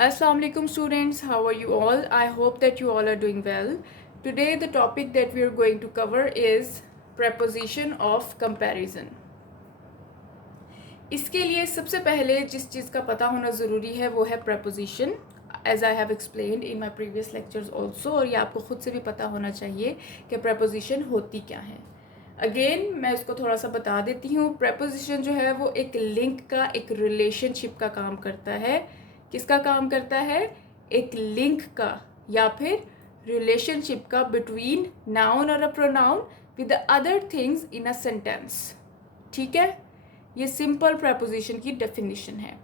Assalamu alaikum students, how are you all? I hope that you all are doing well. Today the topic that we are going to cover is preposition of comparison. इसके लिए सबसे पहले जिस चीज़ का पता होना ज़रूरी है वो है preposition. As I have explained in my previous lectures also, और ये आपको खुद से भी पता होना चाहिए कि preposition होती क्या है. अगेन मैं उसको थोड़ा सा बता देती हूँ. preposition जो है वो एक लिंक का, एक रिलेशनशिप का काम करता है. किसका काम करता है? एक लिंक का या फिर रिलेशनशिप का बिटवीन नाउन और a pronoun with the other things in a sentence. ठीक है, ये सिंपल प्रपोजिशन की डेफिनेशन है.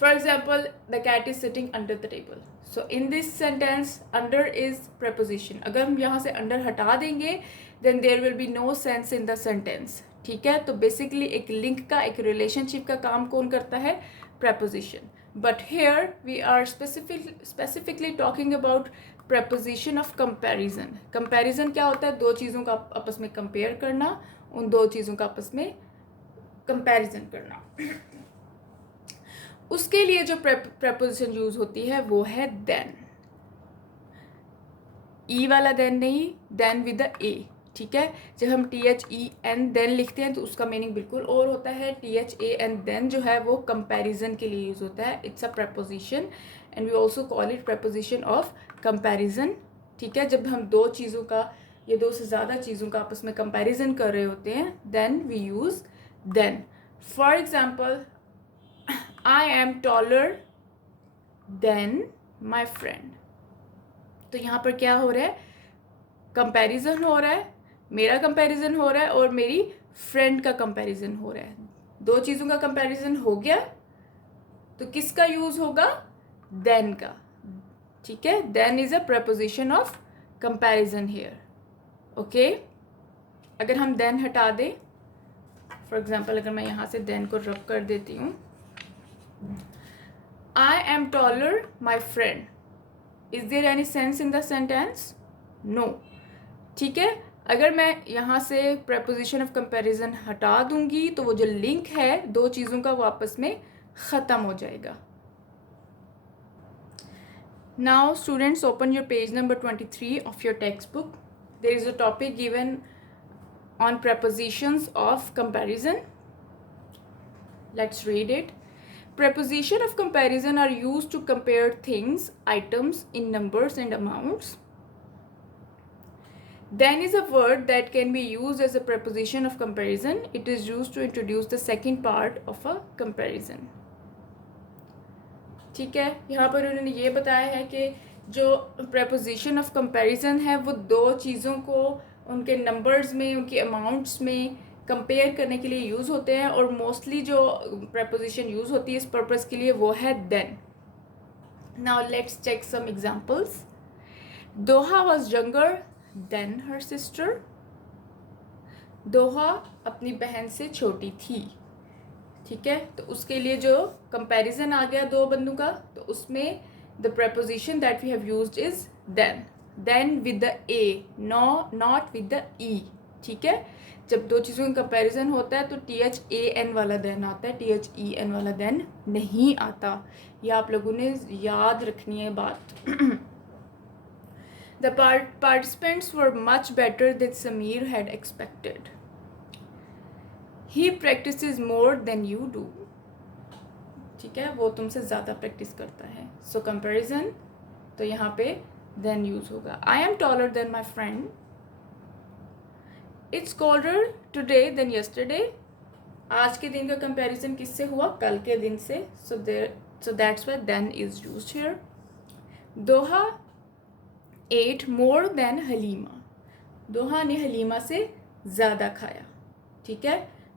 For example, the cat is sitting under the table. So in this sentence under is preposition. अगर हम यहाँ से अंडर हटा देंगे then there will be no sense in the sentence. ठीक है, तो बेसिकली एक लिंक का, एक रिलेशनशिप का काम कौन करता है? Preposition. But here we are specifically talking about preposition of comparison. Comparison क्या होता है? दो चीज़ों का आपस में compare करना, उन दो चीज़ों का आपस में comparison करना. उसके लिए जो preposition यूज होती है वो है then. E वाला then नहीं, then with the A. ठीक है, जब हम THEN देन लिखते हैं तो उसका मीनिंग बिल्कुल और होता है. THAN देन जो है वो कंपैरिजन के लिए यूज़ होता है. It's a preposition and we also call it preposition of comparison. ठीक है, जब हम दो चीज़ों का या दो से ज़्यादा चीज़ों का आपस में कंपैरिजन कर रहे होते हैं then we use than. For example, I am taller than my friend. तो यहाँ पर क्या हो रहा है? कंपैरिजन हो रहा है. मेरा कंपैरिजन हो रहा है और मेरी फ्रेंड का कंपैरिजन हो रहा है. दो चीज़ों का कंपैरिजन हो गया तो किसका यूज़ होगा? देन का. ठीक है, than is a preposition of comparison here. Okay, अगर हम देन हटा दें, फॉर एग्जाम्पल अगर मैं यहाँ से देन को रब कर देती हूँ, I am taller my friend. Is there any sense in the sentence? No. ठीक है, अगर मैं यहाँ से प्रपोजिशन ऑफ कंपैरिजन हटा दूंगी तो वो जो लिंक है दो चीज़ों का वो आपस में ख़त्म हो जाएगा. Now students, open your page number 23 of your textbook. There is a topic given on prepositions of comparison. Let's read it. Preposition of comparison are used to compare things, items in numbers and amounts. Then is a word that can be used as a preposition of comparison. It is used to introduce the second part of a comparison. ठीक है, यहाँ पर उन्होंने ये बताया है कि जो preposition of comparison है वो दो चीज़ों को उनके numbers में, उनकी amounts में कंपेयर करने के लिए यूज़ होते हैं और मोस्टली जो preposition यूज़ होती है इस पर्पज़ के लिए वो है then. Now let's check some examples. Doha was younger than her sister. दोहा अपनी बहन से छोटी थी. ठीक है, तो उसके लिए जो कंपैरिजन आ गया दो बंदों का, तो उसमें the preposition that we have used is then. Then with the A, no, not with the E. ठीक है, जब दो चीज़ों का कंपैरिजन होता है तो THAN वाला देन आता है, THEN वाला देन नहीं आता. ये आप लोगों ने याद रखनी है बात. The participants were much better than Samir had expected. He practices more than you do. ठीक है, वो तुमसे ज़्यादा प्रैक्टिस करता है. So comparison, तो यहाँ पे then यूज़ होगा. I am taller than my friend. It's colder today than yesterday. आज के दिन का कंपैरिजन किससे हुआ? कल के दिन से. So that's why then is used here. Doha ate more than Halima. दोहा ने हलीमा से ज़्यादा खाया. ठीक है,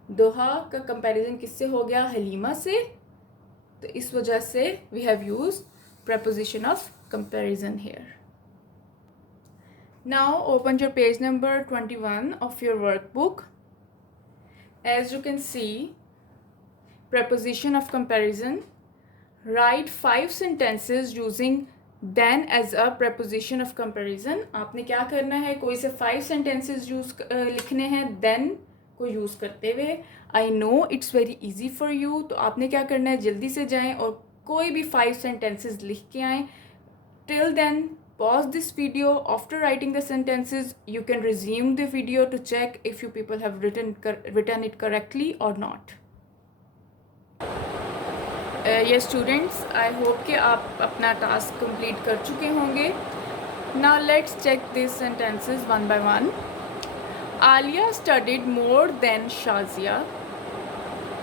दोहा का कंपैरिजन किससे हो गया? हलीमा से. तो इस वजह से we have used preposition of comparison here. Now open your page number 21 of your workbook. As you can see, preposition of comparison. Write 5 sentences using then as a preposition of comparison. आपने क्या करना है? कोई से 5 sentences लिखने हैं then को use करते हुए. I know it's very easy for you. तो आपने क्या करना है? जल्दी से जाएं और कोई भी 5 सेंटेंसेस लिख के आएँ. Till then, pause this video. After writing the sentences, you can resume the video to check if you people have written it correctly or not. Yes students, I hope कि आप अपना task complete कर चुके होंगे. Now let's check these sentences one by one. Alia studied more than Shazia.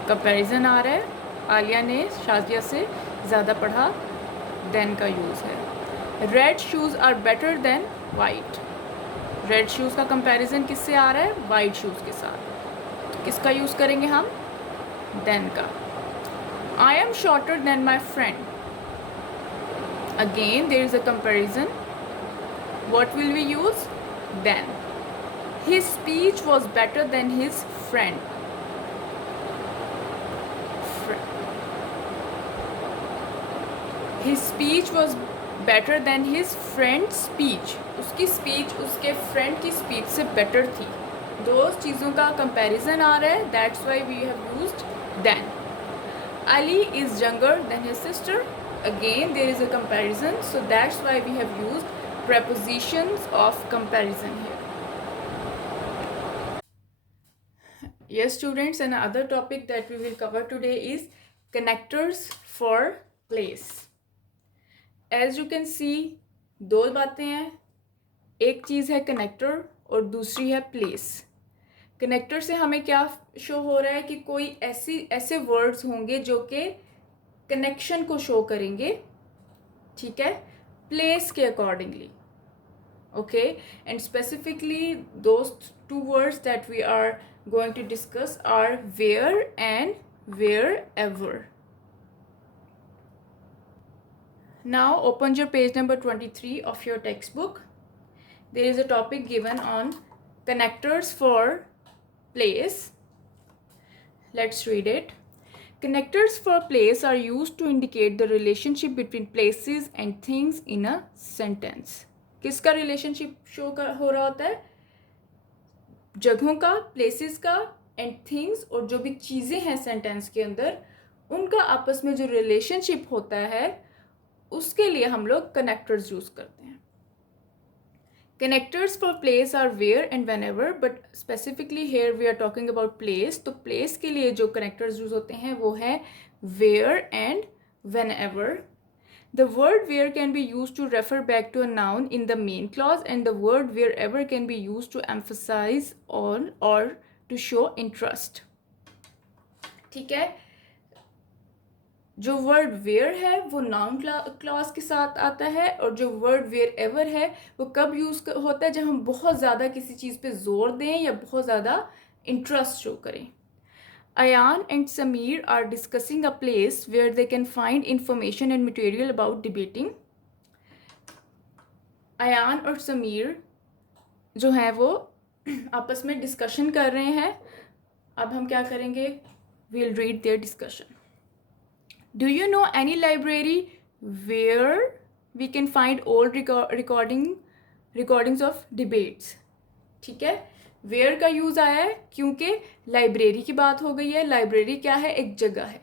Comparison आ रहा है. आलिया ने शाजिया से ज़्यादा पढ़ा. Then का use है. Red shoes are better than white. Red shoes का कंपैरिजन किससे आ रहा है? वाइट शूज़ के साथ. तो किसका यूज़ करेंगे हम? देन का. I am shorter than my friend. Again there is a comparison. What will we use? Than. His speech was better than his friend. His speech was better than his friend speech. उसकी speech उसके friend की speech से better थी. दो चीज़ों का comparison आ रहा है. That's why we have used than. Ali is younger than his sister. Again there is a comparison, so that's why we have used prepositions of comparison here. Yes students, another topic that we will cover today is connectors for place. As you can see, दो बातें हैं. एक चीज़ है connector और दूसरी है place. Connector से हमें क्या शो हो रहा है कि कोई ऐसे वर्ड्स होंगे जो कि कनेक्शन को शो करेंगे. ठीक है, प्लेस के accordingly. Okay, and specifically those two words that we are going to discuss are where and wherever. Now open your page number 23 of your textbook. There is a topic given on connectors for place. Let's read it. Connectors for place are used to indicate the relationship between places and things in a sentence. किसका relationship show हो रहा होता है? जगहों का, places का, and things, और जो भी चीज़ें हैं सेंटेंस के अंदर उनका आपस में जो रिलेशनशिप होता है उसके लिए हम लोग कनेक्टर्स यूज़ करते हैं. Connectors for place are where and whenever, but specifically here we are talking about place. तो प्लेस के लिए जो कनेक्टर्स यूज़ होते हैं वो है where and whenever. The word where can be used to refer back to a noun in the main clause, and the word wherever can be used to emphasize on or to show interest. ठीक है, जो word where है वो noun clause के साथ आता है, और जो वर्ड wherever है वो कब यूज़ होता है? जब हम बहुत ज़्यादा किसी चीज़ पे जोर दें या बहुत ज़्यादा इंटरेस्ट शो करें. Ayan and Sameer are discussing a place where they can find information and material about debating. Ayan और Sameer जो हैं वो आपस में डिस्कशन कर रहे हैं. अब हम क्या करेंगे? We'll read their discussion. Do you know any library where we can find old recordings of debates? ठीक है, वेयर का यूज़ आया है क्योंकि लाइब्रेरी की बात हो गई है. लाइब्रेरी क्या है? एक जगह है.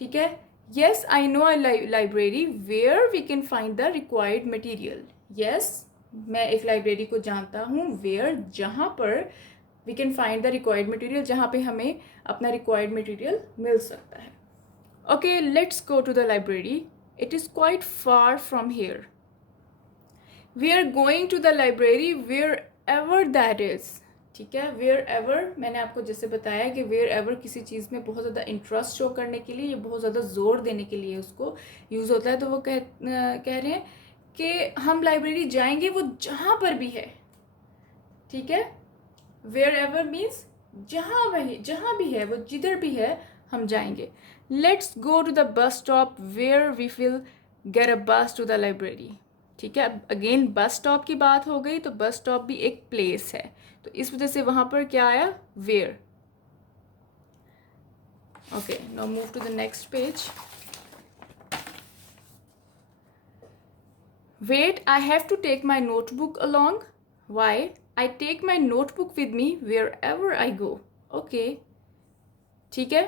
ठीक है. Yes I know a library where we can find the required material. Yes, मैं एक लाइब्रेरी को जानता हूँ. वेयर, जहाँ पर we can find the required material, जहाँ पे हमें अपना रिक्वायर्ड मटेरियल मिल सकता है. Okay, let's go to the library. It is quite far from here. We are going to the library wherever that is. ठीक है, वेयर एवर, मैंने आपको जैसे बताया कि वेयर एवर किसी चीज़ में बहुत ज़्यादा इंटरेस्ट शो करने के लिए या बहुत ज़्यादा ज़ोर देने के लिए उसको यूज़ होता है. तो वो कह रहे हैं कि हम लाइब्रेरी जाएंगे वो जहाँ पर भी है. ठीक है, वेयर एवर मीन्स जहाँ भी है, वो जिधर भी है हम जाएंगे. Let's go to the bus stop where we will get a bus to the library. ठीक है, अगेन बस स्टॉप की बात हो गई, तो बस स्टॉप भी एक प्लेस है, तो इस वजह से वहाँ पर क्या आया? Where. Okay, now move to the next page. Wait, I have to take my notebook along. Why? I take my notebook with me wherever I go. Okay, ठीक है,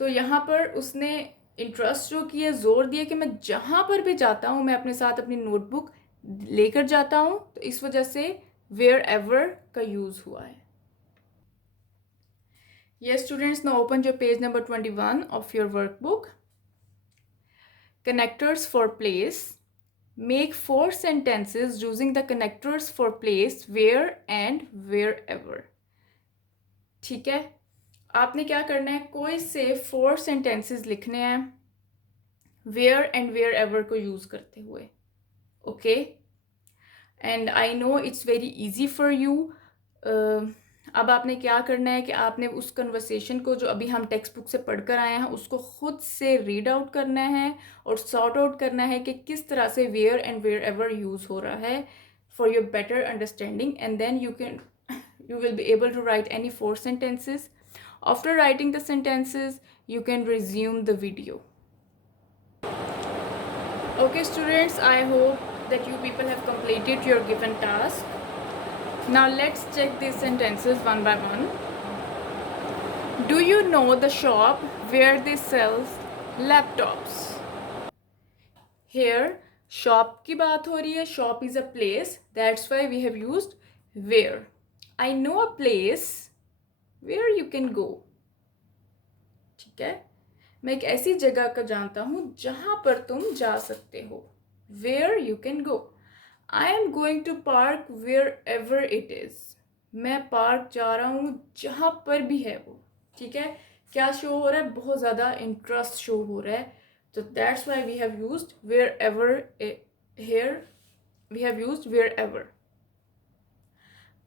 तो यहाँ पर उसने इंटरेस्ट शो किया, ज़ोर दिया कि मैं जहाँ पर भी जाता हूँ मैं अपने साथ अपनी नोटबुक लेकर जाता हूँ, तो इस वजह से वेयर एवर का यूज़ हुआ है. Yes, students, now open your page number 21 of your workbook. Connectors for place. Make 4 sentences using the connectors for place, where and wherever. ठीक है, आपने क्या करना है, कोई से 4 sentences लिखने हैं where and wherever को यूज़ करते हुए. Okay, and I know it's very easy for you. अब आपने क्या करना है कि आपने उस कन्वर्सेशन को जो अभी हम टेक्स्ट बुक से पढ़कर आए हैं उसको खुद से रीड आउट करना है और सॉर्ट आउट करना है कि किस तरह से where and wherever use हो रहा है for your better understanding, and then you will be able to write any 4 sentences. After writing the sentences, you can resume the video. Okay students, I hope that you people have completed your given task. Now let's check these sentences one by one. Do you know the shop where they sell laptops? Here shop की बात हो रही है. Shop is a place, that's why we have used where. I know a place where you can go. ठीक है, मैं एक ऐसी जगह का जानता हूँ जहाँ पर तुम जा सकते हो. Where you can go. I am going to park wherever it is. मैं पार्क जा रहा हूँ जहाँ पर भी है वो. ठीक है, क्या शो हो रहा है, बहुत ज़्यादा इंटरेस्ट शो हो रहा है, तो that's why we have used wherever. Here we have used wherever.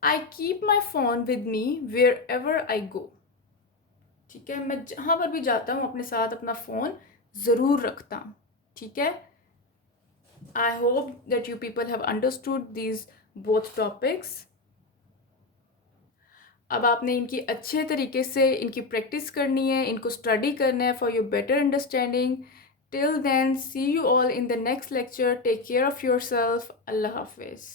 I keep my phone with me wherever I go. ठीक है, मैं जहाँ पर भी जाता हूँ अपने साथ अपना फ़ोन ज़रूर रखता हूँ. ठीक है, I hope that you people have understood these both topics. अब आपने इनकी अच्छे तरीके से इनकी प्रैक्टिस करनी है, इनको स्टडी करना है for your better understanding. Till then, see you all in the next lecture. Take care of yourself. Allah हाफिज़.